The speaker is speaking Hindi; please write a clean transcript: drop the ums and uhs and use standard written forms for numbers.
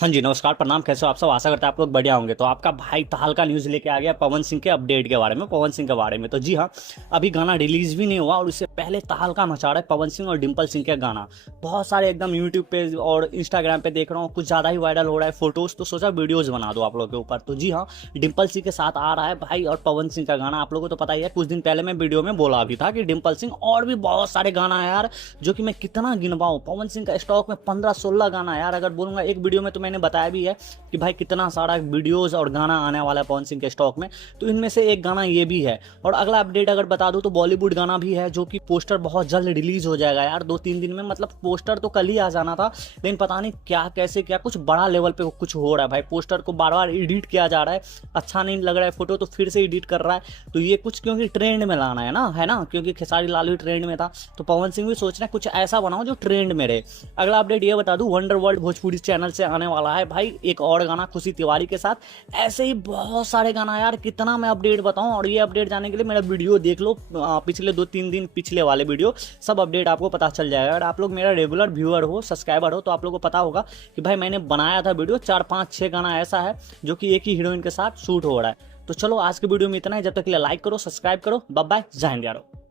हाँ जी, नमस्कार, प्रणाम। कैसे हो आप सब? आशा करते हैं आप लोग बढ़िया होंगे। तो आपका भाई तहलका न्यूज़ लेके आ गया पवन सिंह के अपडेट के बारे में, पवन सिंह के बारे में। तो जी हाँ, अभी गाना रिलीज़ भी नहीं हुआ और उससे पहले तहलका मचा रहा है पवन सिंह और डिम्पल सिंह के गाना। बहुत सारे एकदम यूट्यूब पे और इंस्टाग्राम पे देख रहा हूँ, कुछ ज़्यादा ही वायरल हो रहा है फोटोज़। तो सोचा वीडियोज़ बना दो आप लोग के ऊपर। तो जी हाँ, डिम्पल सिंह के साथ आ रहा है भाई और पवन सिंह का गाना। आप लोगों को तो पता ही है, कुछ दिन पहले मैं वीडियो में बोला भी था कि डिम्पल सिंह और भी बहुत सारे गाना है यार, जो कि मैं कितना गिनवाऊँ। पवन सिंह का स्टॉक में 15-16 गाना है यार। अगर बोलूँगा एक वीडियो में, तो मैंने बताया भी है कि भाई कितना सारा वीडियोस और गाना आने वाला है पवन सिंह के स्टॉक में। तो इनमें से एक गाना ये भी है। और अगला अपडेट अगर बता दूं तो बॉलीवुड गाना भी है, जो कि पोस्टर बहुत जल्द रिलीज हो जाएगा यार, 2-3 दिन में। मतलब पोस्टर तो कल ही आ जाना था, लेकिन पता नहीं क्या कैसे क्या कुछ बड़ा लेवल पे कुछ हो रहा है भाई। पोस्टर को बार बार एडिट किया जा रहा है, अच्छा नहीं लग रहा है फोटो तो फिर से एडिट कर रहा है। तो ये कुछ क्योंकि ट्रेंड में लाना है ना, क्योंकि खेसारी लाल भी ट्रेंड में था, तो पवन सिंह भी सोच रहे हैं कुछ ऐसा बनाओ जो ट्रेंड में रहे। अगला अपडेट ये बता दूं, वंडर वर्ल्ड भोजपुरी चैनल से आने वाला है भाई एक और गाना खुशी तिवारी के साथ। ऐसे ही बहुत सारे गाना यार, कितना मैं अपडेट बताऊं। और ये अपडेट जाने के लिए मेरा वीडियो देख लो, पिछले 2-3 दिन पिछले वाले वीडियो, सब अपडेट आपको पता चल जाएगा। अगर आप लोग मेरा रेगुलर व्यूअर हो, सब्सक्राइबर हो, तो आप लोग को पता होगा कि भाई मैंने बनाया था वीडियो। 4-5-6 गाना ऐसा है जो कि एक ही हीरोइन के साथ शूट हो रहा है। तो चलो आज के वीडियो में इतना ही। जब तक के लिए लाइक करो, सब्सक्राइब करो, बाय बाय, जय हिंद यारो।